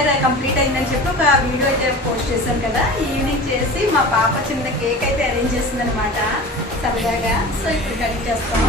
Year complete అయిందని చెప్పి ఒక వీడియో అయితే పోస్ట్ చేశాను కదా. ఈవినింగ్ చేసి మా పాప చిన్న కేక్ అయితే అరేంజ్ చేసింది అనమాట సరదాగా. సో ఇప్పుడు కట్ చేస్తాం.